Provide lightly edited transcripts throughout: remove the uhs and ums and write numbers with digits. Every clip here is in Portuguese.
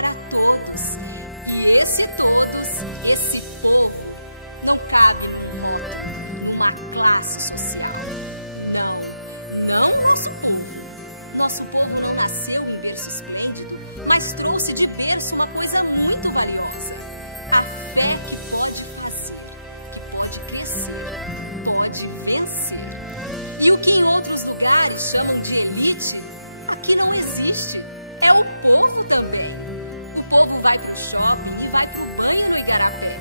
para todos. E esse povo, não cabe em uma classe social. Não nosso povo. Nosso povo não nasceu em berço esplêndido, mas trouxe de berço uma coisa muito valiosa. A fé que pode fazer, que pode crescer, pode vencer. E o que em outros lugares chamam de elite, aqui não existe. É o povo também. O povo vai pro shopping e vai pro banho no Igarapé.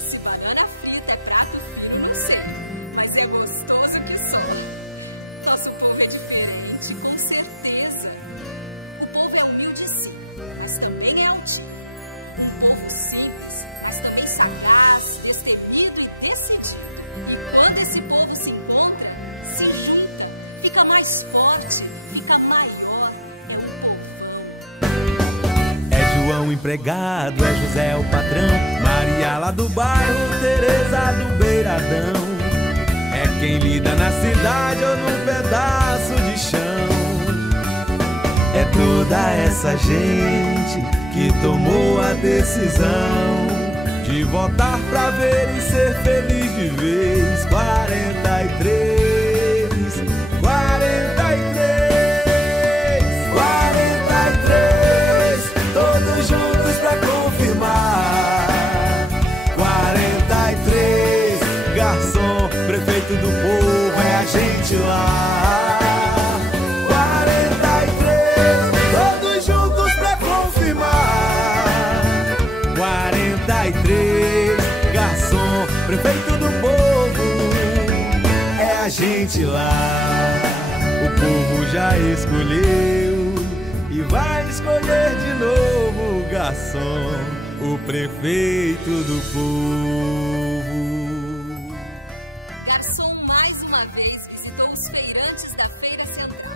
Se banana frita é prato feio, não sei, mas é gostoso que só. Nosso povo é diferente, com certeza. O povo é humilde sim, mas também é altivo. Um povo simples, mas também sagaz, destemido e decidido. E quando esse povo se encontra, se junta, fica mais forte, fica maior. É um povão. É João empregado, é José o patrão, Maria lá do bairro, Teresa do beiradão. É quem lida na cidade ou num pedaço de chão. É toda essa gente que tomou a decisão de votar pra ver e ser feliz de vez. 43, 43, todos juntos pra confirmar. 43, garçom, prefeito do povo, é a gente lá. 43, todos juntos pra confirmar. 43, garçom, prefeito do povo, é a gente lá. O povo já escolheu e vai escolher de novo, garçom, o prefeito do povo. Garçom mais uma vez visitou os feirantes da Feira Central.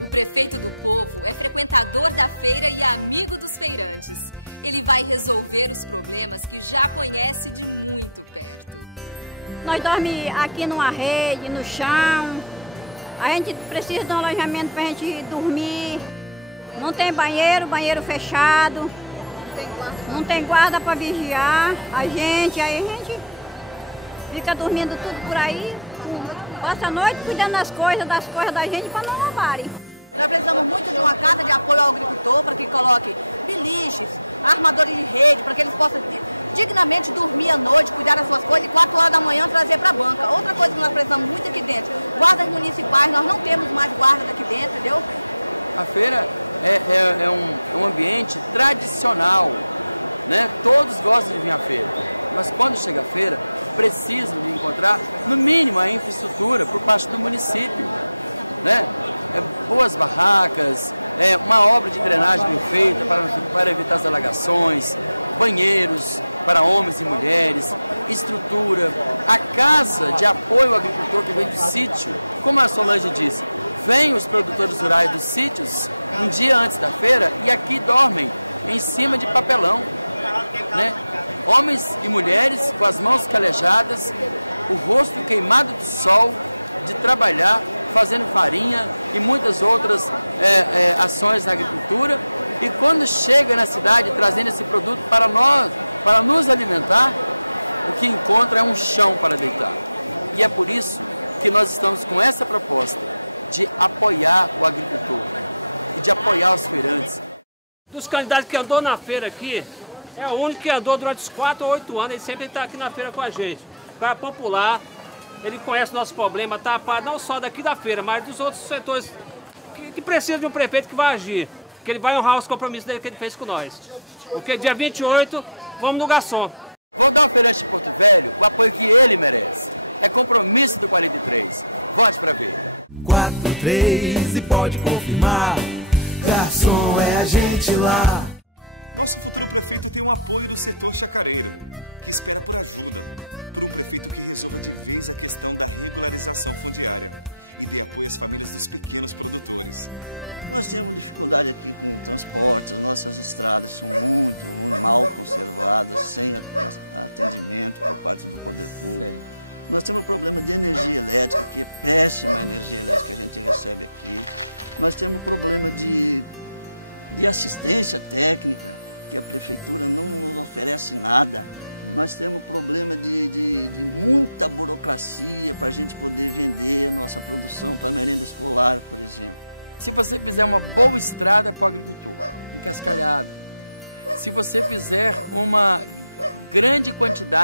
O prefeito do povo é frequentador da feira e amigo dos feirantes. Ele vai resolver os problemas que já conhece de muito perto. Nós dormimos aqui numa rede, no chão. A gente precisa de um alojamento para a gente dormir. Não tem banheiro, banheiro fechado. Não tem guarda para vigiar a gente. Aí a gente fica dormindo tudo por aí. Passa a noite cuidando das coisas da gente para não roubarem. Nós precisamos muito de uma casa de apoio ao agricultor para que coloque biliches, armadores de rede, para que eles possam dignamente dormir à noite, cuidar das suas coisas e 4 horas da manhã trazer para a banca. Outra coisa que nós precisamos muito aqui dentro, guardas municipais, nós não temos mais guardas aqui dentro, entendeu? A feira é um ambiente tradicional, né? Todos gostam de vir à feira, mas quando chega a feira, precisa encontrar, no mínimo, a infraestrutura por parte do município, né? Boas barracas, uma obra de drenagem bem feita para evitar as alagações, banheiros para homens e mulheres, estrutura, a casa de apoio ao agricultor que vem do sítio. Como a Solange disse, vêm os produtores rurais dos sítios um dia antes da feira e aqui dormem em cima de papelão. Né? Homens e mulheres com as mãos calejadas, o rosto queimado do sol, de trabalhar, fazendo farinha e muitas outras ações da agricultura. E quando chega na cidade trazendo esse produto para nós, para nos alimentar, o que encontra é um chão para deitar. E é por isso que nós estamos com essa proposta de apoiar o agricultor, de apoiar os feirantes. Dos candidatos que andou na feira aqui, é o único que andou durante os 4 ou 8 anos, ele sempre está aqui na feira com a gente. O cara popular, ele conhece o nosso problema, tá a par não só daqui da feira, mas dos outros setores que precisam de um prefeito que vai agir, que ele vai honrar os compromissos dele que ele fez com nós. Porque dia 28, vamos no garçom. Vou dar o feirante de Porto Velho o apoio que ele merece. É compromisso do 43. Vote pra ver. 43 e pode confirmar, garçom, é a gente lá. Nosso futuro prefeito tem o apoio do setor chacareiro, que espera por ajuda, porque o prefeito resolve de vez a questão da regularização fundiária e que apoia as famílias dos produtores. Nós temos dificuldade aqui, transporte, nossos estrados, altos, elevados, sempre mais atendimento por parte do governo. Nós temos um problema de energia elétrica, que é péssima a energia elétrica que a gente recebe aqui. Nós temos um problema de assistência técnica.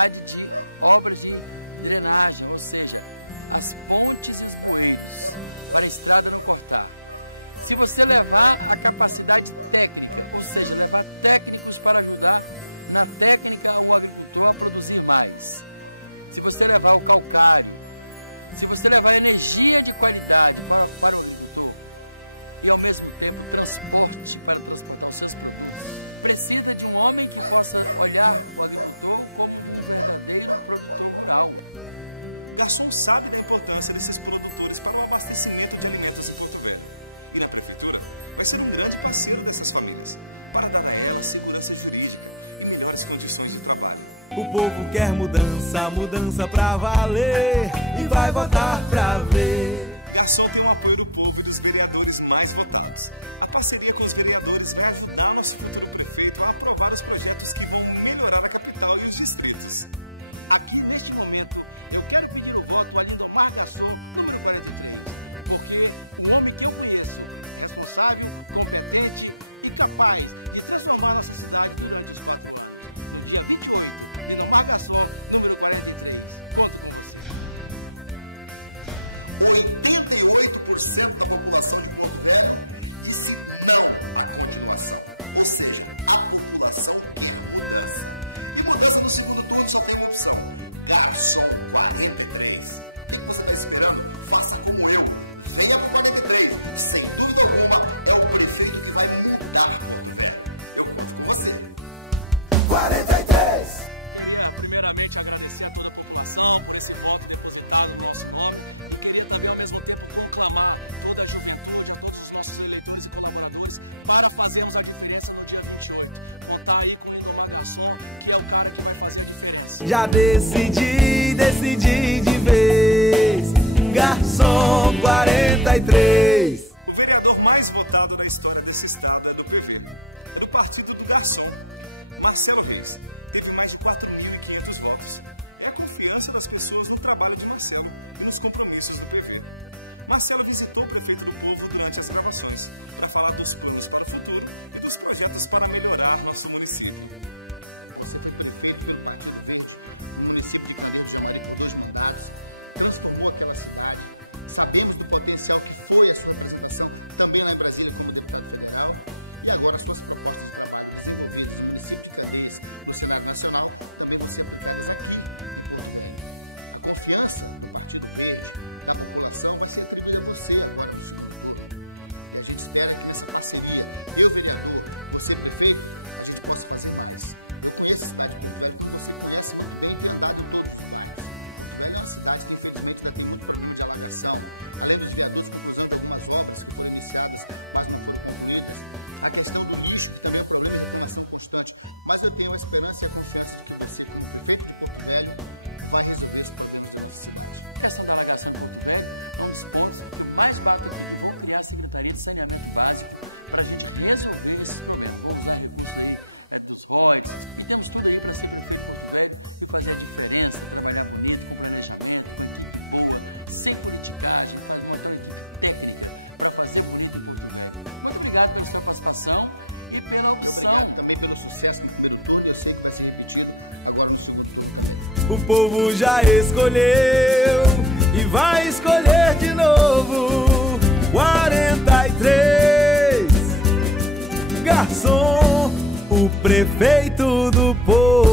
necessidade de obras de drenagem, ou seja, as pontes e os moinhos, para a estrada não cortar. Se você levar a capacidade técnica, ou seja, levar técnicos para ajudar na técnica o agricultor a produzir mais. Se você levar o calcário, se você levar energia de qualidade para o agricultor e ao mesmo tempo transporte para transportar os seus produtos, precisa de um homem que possa olhar o agricultor como um verdadeiro produtor rural. Garçom sabe da importância desses produtores para o abastecimento de alimentos em Porto Velho. E a prefeitura vai ser um grande parceiro dessas famílias para dar a elas segurança jurídica e melhores condições de trabalho. O povo quer mudança, mudança pra valer e vai votar pra ver. Garçom tem o apoio do povo e dos vereadores mais votados. A parceria com os vereadores vai ajudar nosso futuro prefeito a aprovar os projetos que vão melhorar a capital e os distritos. Aqui, neste momento, eu quero pedir o voto ali no Marcassol, número 43, porque o homem que eu conheço, responsável, competente e capaz de transformar nossa cidade durante os 4 anos. No dia 28, e no Marcassol, número 43, voto com você. 88% da população de Porto Velho disse não à continuação. Ou seja, a população tem mudança. E mudança no segundo turno só tem uma opção. Garçom 43. E você está esperando? Faça como eu. Venha no 43. Sem dúvida alguma, é o prefeito que vai mudar Porto Velho. Eu conto com você. 43! Primeiramente, agradecer a toda a população por esse voto depositado no nosso nome. Eu queria também, ao mesmo tempo, proclamar toda a juventude, a todos os nossos eleitores e colaboradores, para fazermos a diferença no dia 28. Contar aí com o Marcassol, que é o cara que vai fazer a diferença. Já decidi de vez. Garçom 43. O vereador mais votado na história desse estado é do PV, do partido do Garçom. Marcelo Reis teve mais de 4.500 votos. É a confiança das pessoas no trabalho de Marcelo e nos compromissos do PV. Marcelo visitou o prefeito do povo durante as gravações para falar dos planos para o futuro e dos projetos para melhorar nosso município. Você foi prefeito pelo Partido Verde. O município de Guarulhos é 42 mandatos. Transformou aquela cidade. Sabemos do potencial que foi a sua participação. Também lá em Brasília, como deputado federal. E agora as suas propostas para o desenvolvimento do município de Guarulhos no cenário nacional também vão ser colocadas aqui. A confiança, partido verde, da população vai ser atribuída a você e a todos. A gente espera que nessa parceria, eu, vereador, você, prefeito, a gente possa fazer mais. E essa cidade de Porto Velho, que você conhece, tem tratado todos os bairros. Uma das cidades que infelizmente ainda tem um problema de alagação. Além dos vereadores conclusão de algumas obras que foram iniciadas, mas não foram concluídas. A questão do lixo, que também é um problema de população constante. Mas eu tenho a esperança e a confiança de que vai ser o prefeito de Porto Velho vai resolver esse problema da cidade. Essa delegacia de Porto Velho é um dos pontos mais bacana e a Secretaria de Saneamento Básico para a gente resolver esse problema do Porto Velho. Dos boys, e temos tudo aí para ser Porto Velho e fazer a diferença, trabalhar bonito, planejamento, sem politicagem, técnica, para fazer bonito. Muito obrigado pela sua participação e pela opção, também pelo sucesso do primeiro turno. Eu sei que vai ser repetido agora no sul. O povo já escolheu e vai escolher de novo. 43. Garçom, o prefeito do povo.